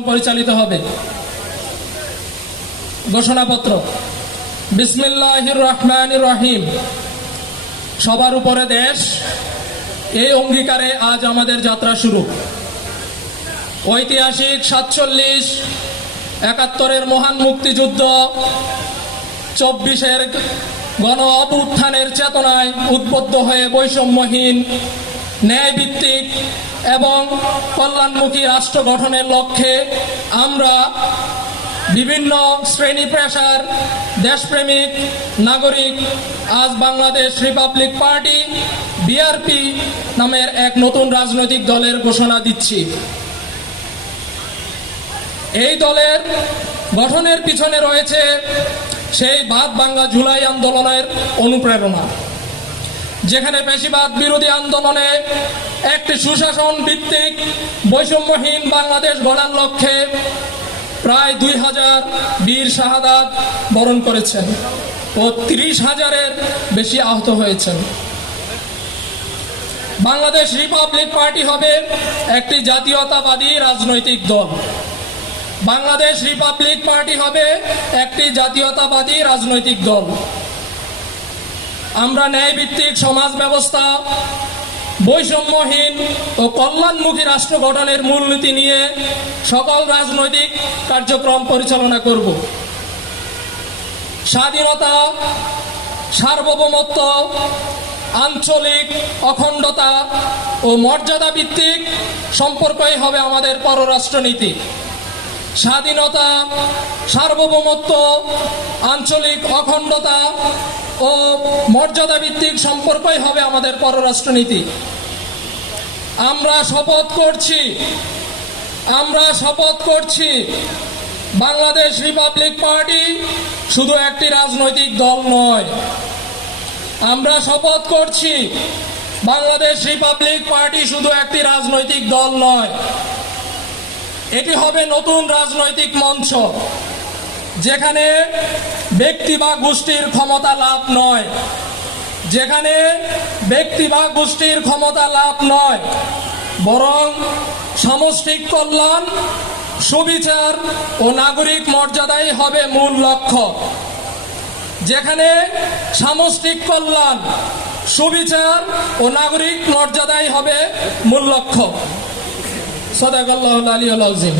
পরিচালিত হবে। ঘোষণাপত্র। বিসমিল্লাহির রহমানির রহিম। সবার উপরে দেশ, এই অঙ্গীকারে আজ আমাদের যাত্রা শুরু। ঐতিহাসিক 47-71 মহান মুক্তিযুদ্ধ, 24-এর গণ অভ্যুত্থানের চেতনায় উদ্বুদ্ধ হয়ে বৈষম্যহীন, ন্যায়ভিত্তিক এবং কল্যাণমুখী রাষ্ট্র গঠনের লক্ষ্যে আমরা বিভিন্ন শ্রেণী পেশার দেশপ্রেমিক নাগরিক আজ বাংলাদেশ রিপাবলিক পার্টি বিআরপি নামের এক নতুন রাজনৈতিক দলের ঘোষণা দিচ্ছি। এই দলের গঠনের পিছনে রয়েছে সেই ভাত ভাঙ্গা জুলাই আন্দোলনের অনুপ্রেরণা, যেখানে পেশিবাদ বিরোধী আন্দোলনে একটি সুশাসন ভিত্তিক বৈষম্যহীন বাংলাদেশ গড়ার লক্ষ্যে প্রায় 2000 বীর শাহাদাত বরণ করেছেন ও 30,000-এর বেশি আহত হয়েছেন। বাংলাদেশ রিপাবলিক পার্টি হবে একটি জাতীয়তাবাদী রাজনৈতিক দল। বাংলাদেশ রিপাবলিক পার্টি হবে একটি জাতীয়তাবাদী রাজনৈতিক দল। আমরা ন্যায়ভিত্তিক সমাজ ব্যবস্থা, বৈষম্যহীন ও কল্যাণমুখী রাষ্ট্র গঠনের মূলনীতি নিয়ে সকল রাজনৈতিক কার্যক্রম পরিচালনা করব। স্বাধীনতা, সার্বভৌমত্ব, আঞ্চলিক অখণ্ডতা ও মর্যাদা ভিত্তিক সম্পর্কই হবে আমাদের পররাষ্ট্রনীতি। স্বাধীনতা, সার্বভৌমত্ব, আঞ্চলিক অখণ্ডতা ও মর্যাদা ভিত্তিক সম্পর্কই হবে আমাদের পররাষ্ট্রনীতি। আমরা শপথ করছি বাংলাদেশ রিপাবলিক পার্টি শুধু একটি রাজনৈতিক দল নয়। আমরা শপথ করছি বাংলাদেশ রিপাবলিক পার্টি শুধু একটি রাজনৈতিক দল নয়, এটি হবে নতুন রাজনৈতিক মঞ্চ, যেখানে ব্যক্তি বা গোষ্ঠীর ক্ষমতা লাভ নয়, বরং সামষ্টিক কল্যাণ, সুবিচার ও নাগরিক মর্যাদাই হবে মূল লক্ষ্য। যেখানে সামষ্টিক কল্যাণ, সুবিচার ও নাগরিক মর্যাদাই হবে মূল লক্ষ্য। সাদাকাল্লাহুল আলিয়্যুল আযীম।